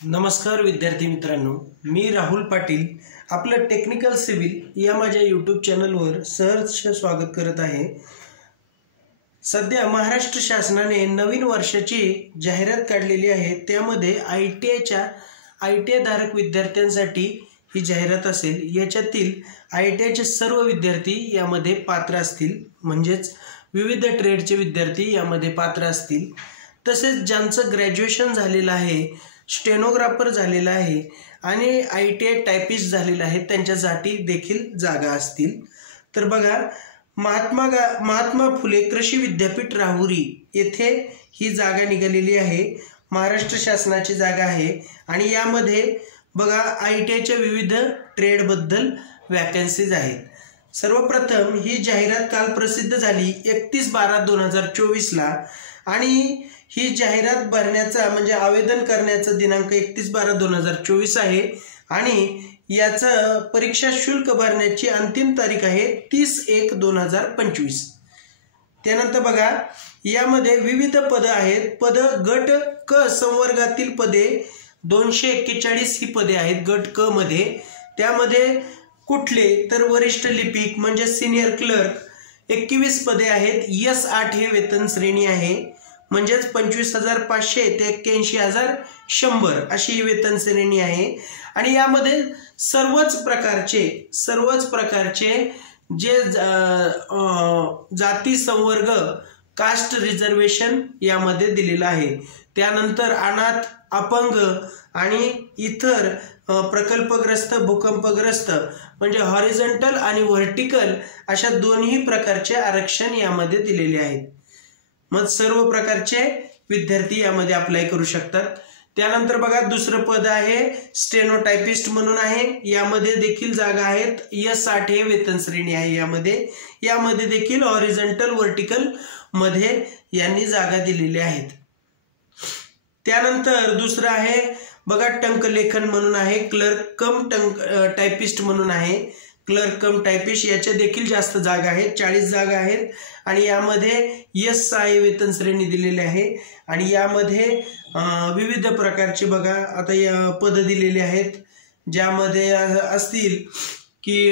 नमस्कार विद्यार्थी मित्रांनो, मी राहुल पाटील आपलं टेक्निकल सिव्हिल या माझ्या यूट्यूब चॅनलवर सहर्ष स्वागत करत आहे। सध्या महाराष्ट्र शासनाने नवीन वर्षाची जाहिरात काढलेली आहे। त्यामध्ये ITI धारक विद्यार्थ्यांसाठी ही जाहिरात असेल। याच्यातील ITIचे सर्व विद्यार्थी यामध्ये पात्र असतील, म्हणजेच विविध ट्रेडचे विद्यार्थी यामध्ये पात्र असतील। तसेच ज्यांचं ग्रॅज्युएशन झालेलं आहे, स्टेनोग्राफर झालेला आहे आणि ITI टायपिस्ट झालेला आहे त्यांच्यासाठी देखील जागा असतील। तर बघा, महात्मा फुले कृषी विद्यापीठ राहुरी येथे ही जागा निघालेली आहे। महाराष्ट्र शासनाची जागा आहे आणि यामध्ये बघा ITIच्या विविध ट्रेडबद्दल वॅकन्सीज आहेत। सर्वप्रथम ही जाहिरात काल प्रसिद्ध झाली 31/12/2024 ला आणि ही जाहिरात भरण्याचा म्हणजे आवेदन करण्याचा दिनांक 31/12/2024 आहे आणि याचं परीक्षा शुल्क भरण्याची अंतिम तारीख आहे 30/1/2025। त्यानंतर बघा, यामध्ये विविध पदं आहेत। पद गट क संवर्गातील पदे 241 ही पदे आहेत गट क मध्ये। त्यामध्ये कुठले तर वरिष्ठ लिपिक म्हणजे सिनियर क्लर्क 21 पदे आहेत। S8 हे वेतन श्रेणी आहे, म्हणजेच 25,500 ते 81,100 अशी ही वेतन श्रेणी आहे। आणि यामध्ये सर्वच प्रकारचे जे जाती संवर्ग कास्ट रिझर्वेशन यामध्ये दिलेलं आहे। त्यानंतर अनाथ, अपंग आणि इतर प्रकल्पग्रस्त, भूकंपग्रस्त म्हणजे हॉरिझॉन्टल आणि व्हर्टिकल अशा दोन्ही प्रकारचे आरक्षण यामध्ये दिलेले आहेत। मग सर्व प्रकारचे विद्यार्थी यामध्ये अप्लाय करू शकतात। त्यानंतर बघा, दुसरं पद आहे स्टेनो टायपिस्ट म्हणून आहे। यामध्ये देखील जागा आहेत। S8 हे वेतन श्रेणी आहे। यामध्ये देखील हॉरिझॉन्टल व्हर्टिकल मध्ये यांनी जागा दिलेल्या आहेत। त्यानंतर दुसरं आहे बघा, टंकलेखन म्हणून आहे। क्लर्क कम टायपिस्ट म्हणून आहे। क्लर्क कम टायपिस्ट याच्या देखील जास्त जागा आहेत, 40 जागा आहेत आणि यामध्ये S6 वेतन श्रेणी दिलेली आहे। आणि यामध्ये विविध प्रकारचे बघा आता या पद दिलेले आहेत, ज्यामध्ये असतील की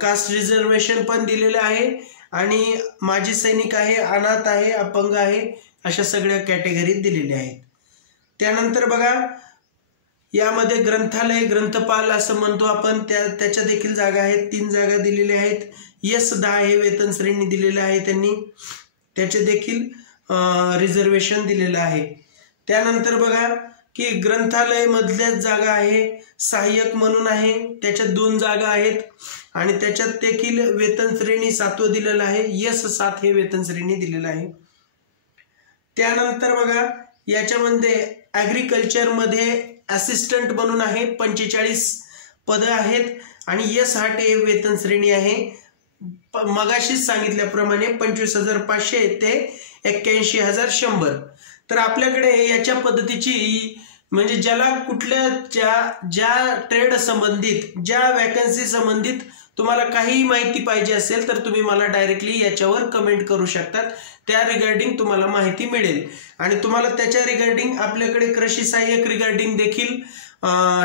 कास्ट रिझर्वेशन पण दिलेले आहे आणि माजी सैनिक आहे, अनाथ आहे, अपंग आहे, अशा सगळ्या कॅटेगरीत दिलेले आहेत। त्यानंतर बघा, यामध्ये ग्रंथालय, ग्रंथपाल असं म्हणतो आपण, त्याच्या देखील जागा आहेत, 3 जागा दिलेल्या आहेत। S10 हे वेतन श्रेणी दिलेलं आहे त्यांनी, त्याचे देखील रिझर्वेशन दिलेलं आहे। त्यानंतर बघा की ग्रंथालय मधल्याच जागा आहे, सहाय्यक म्हणून आहे, त्याच्यात 2 जागा आहेत आणि त्याच्यात देखील वेतन श्रेणी 7 दिलेलं आहे। S7 हे वेतन श्रेणी दिलेलं आहे। त्यानंतर बघा, याच्यामध्ये ॲग्रिकल्चर मध्ये असिस्टंट म्हणून आहे, 45 पदं आहेत आणि S8 हे वेतन श्रेणी आहे। मगाशीच सांगितल्याप्रमाणे 25,500 ते 81,100। तर आपल्याकडे याच्या पद्धतीची म्हणजे ज्याला कुठल्या ज्या ट्रेड संबंधित, ज्या वॅकन्सी संबंधित तुम्हाला काही माहिती पाहिजे असेल तर तुम्ही मला डायरेक्टली याच्यावर कमेंट करू शकतात। त्या रिगार्डिंग तुम्हाला माहिती मिळेल आणि तुम्हाला त्याच्या रिगार्डिंग आपल्याकडे कृषी सहाय्यक रिगार्डिंग देखील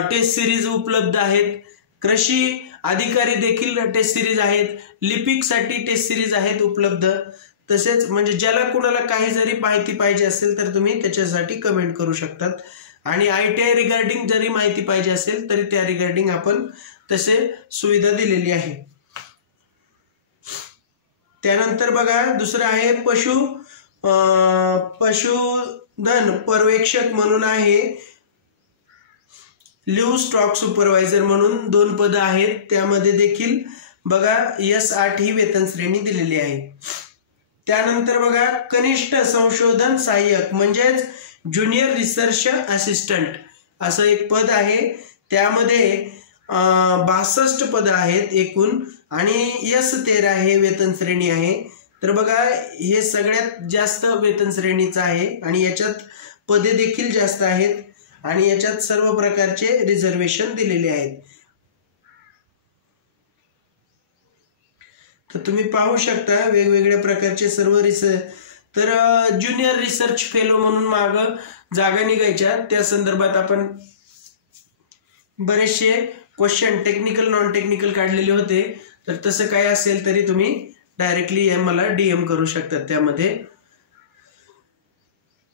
टेस्ट सिरीज उपलब्ध आहेत। कृषी अधिकारी देखील टेस्ट सिरीज आहेत, लिपिकसाठी टेस्ट सिरीज आहेत उपलब्ध। तसेच म्हणजे ज्याला कुणाला काही जरी माहिती पाहिजे असेल तर तुम्ही त्याच्यासाठी कमेंट करू शकतात आणि ITI रिगार्डिंग जरी माहिती पाहिजे असेल तरी त्या रिगार्डिंग आपण तसे सुविधा दिलेली आहे। त्यानंतर बघा, दुसरं आहे पशुधन पर्यवेक्षक म्हणून आहे, लिव्ह स्टॉक सुपरवायझर म्हणून 2 पदं आहेत। त्यामध्ये देखील बघा S8 ही वेतन श्रेणी दिलेली आहे। त्यानंतर बघा, कनिष्ठ संशोधन सहाय्यक म्हणजेच ज्युनियर रिसर्च असिस्टंट असं एक पद आहे। त्यामध्ये 62 पदं आहेत एकूण आणि S13 हे वेतन श्रेणी आहे। तर बघा, हे सगळ्यात जास्त वेतन श्रेणीचं आहे आणि याच्यात पदे देखील जास्त आहेत आणि याच्यात सर्व प्रकारचे रिझर्वेशन दिलेले आहेत। तर तुम्ही पाहू शकता वेगवेगळ्या प्रकारचे सर्व तर ज्युनियर रिसर्च फेलो म्हणून माग जागा निघायच्या त्या संदर्भात आपण बरेचसे क्वेश्चन टेक्निकल नॉन टेक्निकल काढलेले होते. तर तसं काय असेल तरी तुम्ही डायरेक्टली मला DM करू शकता त्यामध्ये.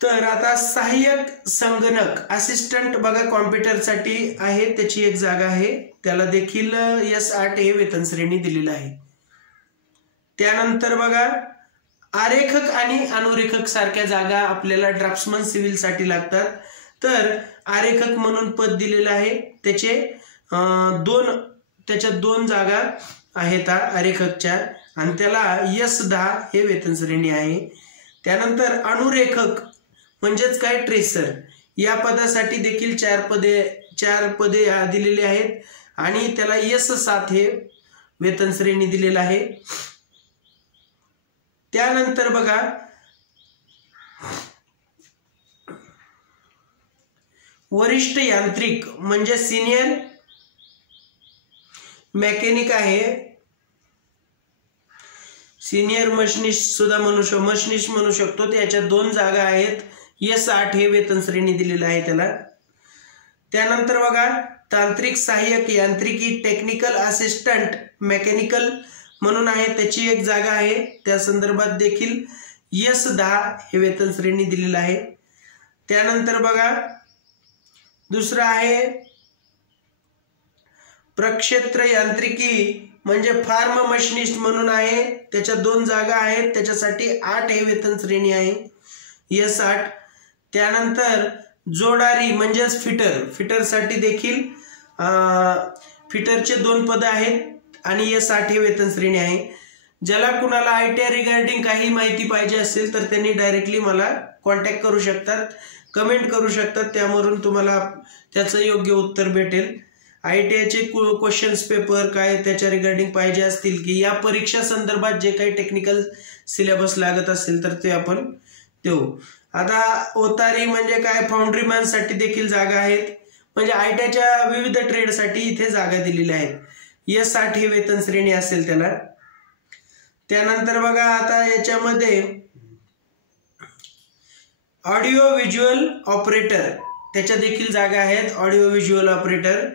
तर आता सहाय्यक संगणक असिस्टंट बघा कॉम्प्युटरसाठी आहे, त्याची एक जागा आहे, त्याला देखील S8 हे वेतन श्रेणी दिलेलं आहे. त्यानंतर बघा आरेखक आणि अनुरेखक सारख्या जागा आपल्याला ड्राफ्ट्समन सिव्हिल साठी लागतात. तर आरेखक म्हणून पद दिलेलं आहे, त्याच्या दोन जागा आहेत आरेखकच्या आणि त्याला S10 हे वेतन श्रेणी आहे. त्यानंतर अनुरेखक म्हणजेच काय ट्रेसर या पदासाठी देखील चार पदे दिलेली आहेत आणि त्याला S7 हे वेतन श्रेणी दिलेलं आहे. त्यानंतर बघा वरिष्ठ यांत्रिक म्हणजे सिनियर मेकॅनिक आहे, सिनियर मशिनिस्ट सुद्धा मशिनिस्ट म्हणू शकतो. त्याच्या 2 जागा आहेत, S8 हे वेतन श्रेणी दिलेलं आहे त्याला. त्यानंतर बघा तांत्रिक सहाय्यक यांत्रिकी टेक्निकल असिस्टंट मेकॅनिकल म्हणून आहे, त्याची एक जागा आहे, त्या संदर्भात देखील S10 हे वेतन श्रेणी दिलेलं आहे. त्यानंतर बघा दुसरं आहे प्रक्षेत्र यांत्रिकी म्हणजे फार्म मशिनिस्ट म्हणून आहे, त्याच्या 2 जागा आहेत, त्याच्यासाठी 8 हे वेतन श्रेणी आहे S8. त्यानंतर जोडारी म्हणजेच फिटरसाठी देखील फिटरचे 2 पद आहेत आणि S8 हे वेतन श्रेणी आहे. ज्याला कुणाला ITI रिगार्डिंग काही माहिती पाहिजे असेल तर त्यांनी डायरेक्टली मला कॉन्टॅक्ट करू शकतात, कमेंट करू शकतात, त्यावरून तुम्हाला त्याचं योग्य उत्तर भेटेल. ITIचे क्वेश्चन्स पेपर काय त्याच्या रिगार्डिंग पाहिजे असतील की या परीक्षा संदर्भात जे काही टेक्निकल सिलेबस लागत असेल तर ते आपण देऊ. आता ओतारी म्हणजे काय फाउंड्रीमॅन साठी देखील जागा आहेत, म्हणजे ITIच्या विविध ट्रेडसाठी इथे जागा दिलेल्या आहेत. S8 हे वेतन श्रेणी असेल त्याला. त्यानंतर बघा आता याच्यामध्ये ऑडिओ व्हिज्युअल ऑपरेटर त्याच्या देखील जागा आहेत, ऑडिओ व्हिज्युअल ऑपरेटर.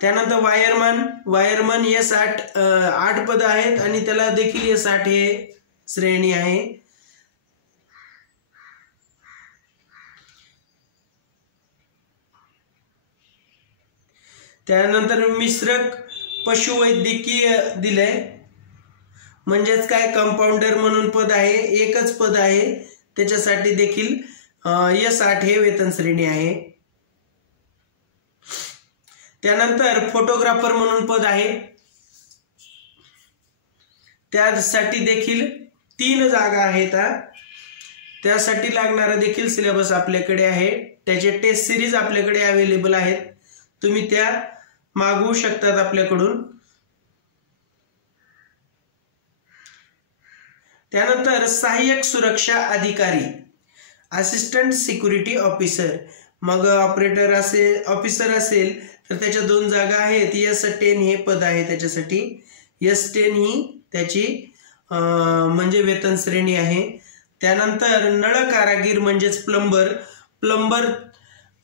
त्यानंतर वायरमन S8 8 पद आहेत आणि त्याला देखील S8 हे श्रेणी आहे. त्यानंतर मिश्रक पशुवैद्यकीय दिलंय, म्हणजेच काय कंपाऊंडर म्हणून पद आहे, एकच पद आहे, त्याच्यासाठी देखील S8 हे वेतन श्रेणी आहे. त्यानंतर फोटोग्राफर म्हणून पद आहे, त्यासाठी देखील 3 जागा आहेत. त्यासाठी लागणारा देखील सिलेबस आपल्याकडे आहे, त्याचे टेस्ट सिरीज आपल्याकडे अवेलेबल आहेत, तुम्ही त्या मागवू शकतात आपल्याकडून. त्यानंतर सहाय्यक सुरक्षा अधिकारी असिस्टंट सिक्युरिटी ऑफिसर, मग ऑपरेटर ऑफिसर असेल तर त्याच्या 2 जागा आहेत, S10 हे पद आहे, त्याच्यासाठी S10 ही त्याची म्हणजे वेतन श्रेणी आहे. त्यानंतर नळ कारागीर म्हणजेच प्लंबर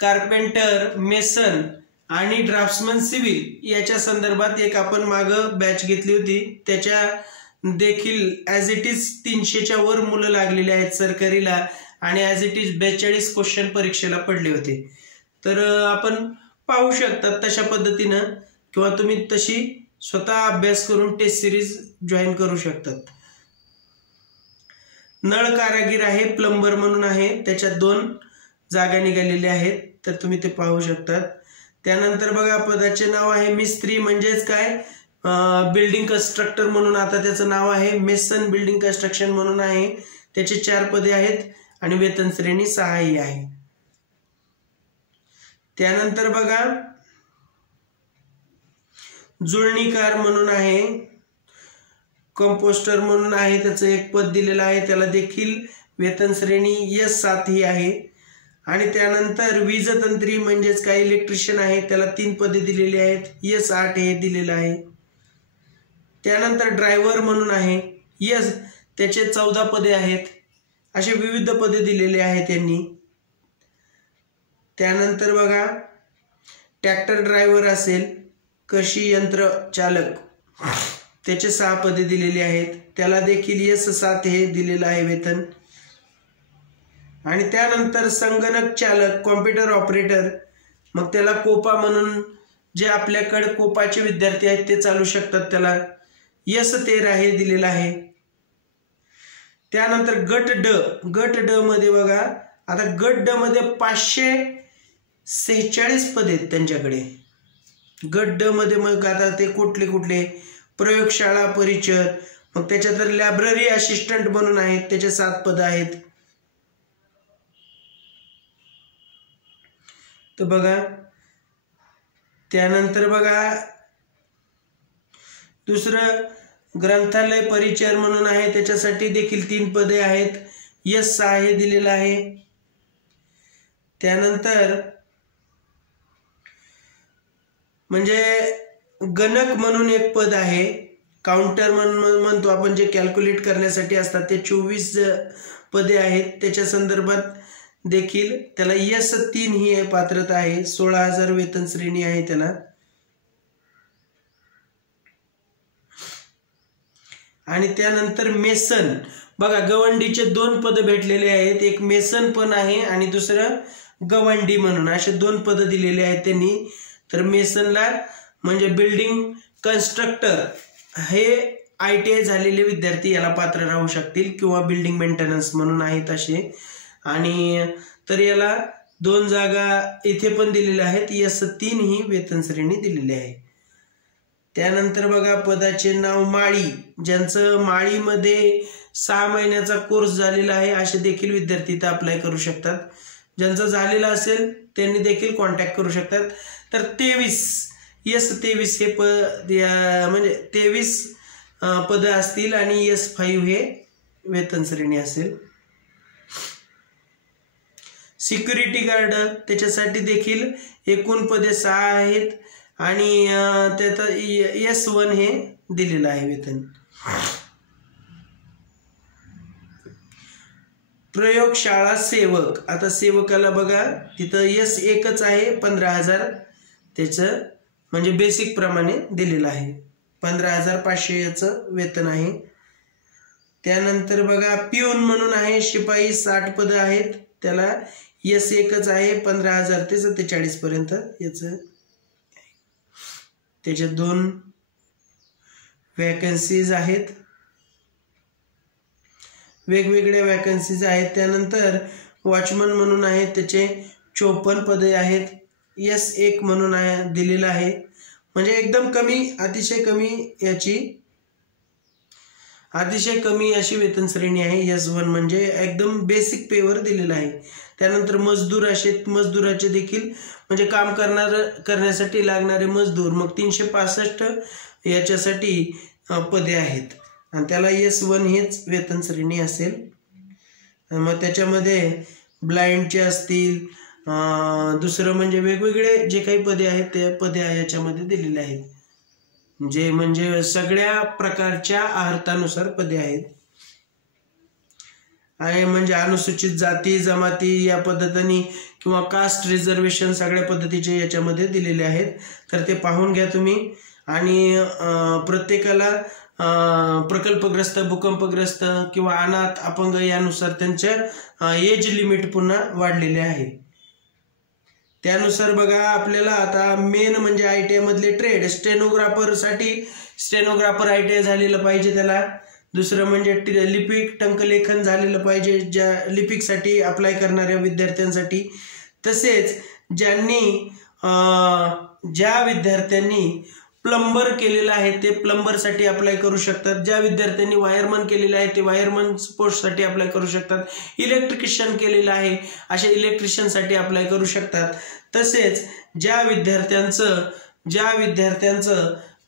कार्पेंटर मेसन आणि ड्राफ्ट्समन सिव्हिल याच्या संदर्भात एक आपण मागं बॅच घेतली होती, त्याच्या देखील ॲज इट इज 300च्या वर मुलं लागलेली आहेत सरकारीला आणि ॲज इट इज 42 क्वेश्चन परीक्षेला पडले होते. तर आपण पाहू शकतात तशा पद्धतीनं किंवा तुम्ही तशी स्वतः अभ्यास करून टेस्ट सिरीज जॉईन करू शकतात. नळ कारागीर आहे, प्लंबर म्हणून आहे, त्याच्यात 2 जागा निघालेल्या आहेत, तर तुम्ही ते पाहू शकतात. त्यानंतर बघा पदाचे नाव आहे मिस्त्री म्हणजेच काय बिल्डिंग कन्स्ट्रक्टर म्हणून आता त्याचं नाव आहे, मेसन बिल्डिंग कन्स्ट्रक्शन म्हणून आहे, त्याचे 4 पदे आहेत आणि वेतन श्रेणी 6 ही आहे. त्यानंतर बघा जुळणीकार म्हणून आहे, कंपोस्टर म्हणून आहे, त्याचं 1 पद दिलेलं आहे, त्याला देखील वेतन श्रेणी S7 ही आहे. आणि त्यानंतर वीजतंत्री म्हणजेच काय इलेक्ट्रिशियन आहे, त्याला 3 पदे दिलेली आहेत, S8 हे दिलेलं आहे. त्यानंतर ड्रायव्हर म्हणून आहे, त्याचे 14 पदे आहेत, असे विविध पदे दिलेले आहेत त्यांनी। त्यानंतर बघा ट्रॅक्टर ड्रायव्हर असेल, कृषी यंत्र चालक, त्याचे 6 पदे दिलेली आहेत, त्याला देखील S7 हे दिलेलं आहे वेतन। आणि त्यानंतर संगणक चालक, कॉम्प्युटर ऑपरेटर, मग त्याला कोपा म्हणून जे आपल्याकडे कोपाचे विद्यार्थी आहेत ते चालू शकतात, त्याला S13 हे दिलेलं आहे। त्यानंतर गट ड मध्ये बघा, आता गट ड मध्ये 546 पदे आहेत त्यांच्याकडे। गट ड मध्ये मग आता ते कुठले प्रयोगशाळा परिचर, मग त्याच्यात लायब्ररी असिस्टंट म्हणून आहेत, त्याचे 7 पद आहेत। तर बघा त्यानंतर बघा दुसरं ग्रंथालय परिचर म्हणून आहे, त्याच्यासाठी देखील 3 पदे आहेत, S6 हे दिलेलं आहे। त्यानंतर म्हणजे गणक म्हणून एक पद आहे, काउंटर म्हणतो आपण, जे कॅल्क्युलेट करण्यासाठी असतात, ते 24 पदे आहेत। त्याच्या संदर्भात देखील त्याला S3 ही पात्रता आहे, 16,000 वेतन श्रेणी आहे त्याला। आणि त्यानंतर मेसन बघा, गवंडीचे 2 पद भेटलेले आहेत, एक मेसन पण आहे आणि दुसरं गवंडी म्हणून, असे 2 पद दिलेले आहेत त्यांनी। तर मेसनला म्हणजे बिल्डिंग कन्स्ट्रक्टर हे ITI झालेले विद्यार्थी याला पात्र राहू शकतील, किंवा बिल्डिंग मेंटेनन्स म्हणून आहेत असे। आणि तर याला 2 जागा इथे पण दिलेल्या आहेत, S3 ही वेतन श्रेणी दिलेली आहे। त्यानंतर बघा पदाचे नाव माळी, ज्यांचं माळीमध्ये 6 महिन्याचा कोर्स झालेला आहे असे देखील विद्यार्थी इथं अप्लाय करू शकतात। ज्यांचं झालेलं असेल त्यांनी देखील कॉन्टॅक्ट करू शकतात। तर 23 हे पद म्हणजे 23 पदं असतील आणि S5 हे वेतन श्रेणी असेल। सिक्युरिटी गार्ड, त्याच्यासाठी देखील एकूण पदे 6 आहेत आणि त्यात S1 हे दिलेलं आहे वेतन। प्रयोगशाळा सेवक, आता सेवकाला बघा तिथं S1च आहे, 15,000 त्याचं म्हणजे बेसिक प्रमाणे दिलेलं आहे, 15,500 याचं वेतन आहे। त्यानंतर बघा पिऊन म्हणून आहे, शिपाई 60 पदं आहेत, त्याला S1च आहे, 15,000 ते 47 पर्यंत याचं। त्याचे 2 वॅकन्सीज आहेत, वेगवेगळ्या वॅकन्सीज आहेत। त्यानंतर वॉचमन म्हणून आहे, त्याचे 54 पदे आहेत, S1 म्हणून आहे दिलेलं आहे, म्हणजे एकदम कमी, अतिशय कमी अशी वेतन श्रेणी आहे। S1 म्हणजे एकदम बेसिक पेवर दिलेलं आहे। त्यानंतर मजदूर असे, मजदूराचे देखील म्हणजे काम करण्यासाठी लागणारे मजदूर, मग 365 याच्यासाठी पदे आहेत आणि त्याला S1 हेच वेतन श्रेणी असेल। मग त्याच्यामध्ये ब्लाइंडचे असतील, दुसरं म्हणजे वेगवेगळे जे काही पदे आहेत ते पदे याच्यामध्ये दिलेले आहेत, जे म्हणजे सगळ्या प्रकारच्या अर्थानुसार पदे आहेत। आणि म्हणजे अनुसूचित जाती जमाती या पद्धतीने किंवा कास्ट रिझर्वेशन सगळ्या पद्धतीचे याच्यामध्ये दिलेले आहेत, तर ते पाहून घ्या तुम्ही। आणि प्रत्येकाला प्रकल्पग्रस्त, भूकंपग्रस्त किंवा अनाथ, अपंग यानुसार त्यांच्या एज लिमिट पुन्हा वाढलेले आहे। त्यानुसार बघा आपल्याला आता मेन म्हणजे ITI मधले ट्रेड, स्टेनोग्राफरसाठी स्टेनोग्राफर ITI झालेलं पाहिजे त्याला। दुसरं म्हणजे लिपिक टंकलेखन झालेलं पाहिजे ज्या लिपिकसाठी अप्लाय करणाऱ्या विद्यार्थ्यांसाठी। तसेच ज्या विद्यार्थ्यांनी प्लंबर केलेलं आहे ते प्लंबरसाठी अप्लाय करू शकतात, ज्या विद्यार्थ्यांनी वायरमन केलेलं आहे ते वायरमन पोस्टसाठी अप्लाय करू शकतात, इलेक्ट्रिशियन केलेलं आहे अशा इलेक्ट्रिशियनसाठी अप्लाय करू शकतात। तसेच ज्या विद्यार्थ्यांचं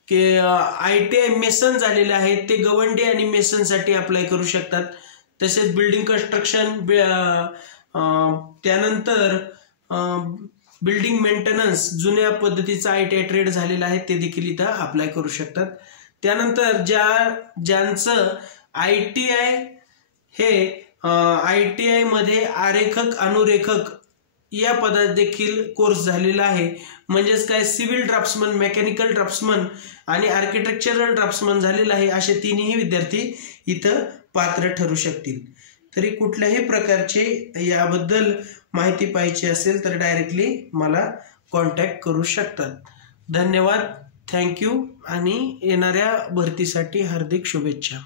ITI मेसन झालेलं आहे ते गवंडी आणि मेसनसाठी अप्लाय करू शकतात। तसेच बिल्डिंग कन्स्ट्रक्शन, त्यानंतर बिल्डिंग मेंटेनन्स जुन्या पद्धतीचा ITI ट्रेड झालेला आहे ते देखील इथं अप्लाय करू शकतात। त्यानंतर ज्यांचं ITI हे ITI मध्ये आरेखक अनुरेखक या पदात देखील कोर्स झालेला आहे. म्हणजेच काय, सिव्हिल ड्राफ्ट्समन, मेकॅनिकल ड्राफ्ट्समन आणि आर्किटेक्चरल ड्राफ्ट्समन झालेला आहे. असे तिन्ही विद्यार्थी इथं पात्र ठरू शकतील. तरी कुठल्याही प्रकारचे याबद्दल माहिती पाहिजे असेल तर डायरेक्टली मला कॉन्टॅक्ट करू शकतात. धन्यवाद, थँक्यू आणि येणाऱ्या भरतीसाठी हार्दिक शुभेच्छा.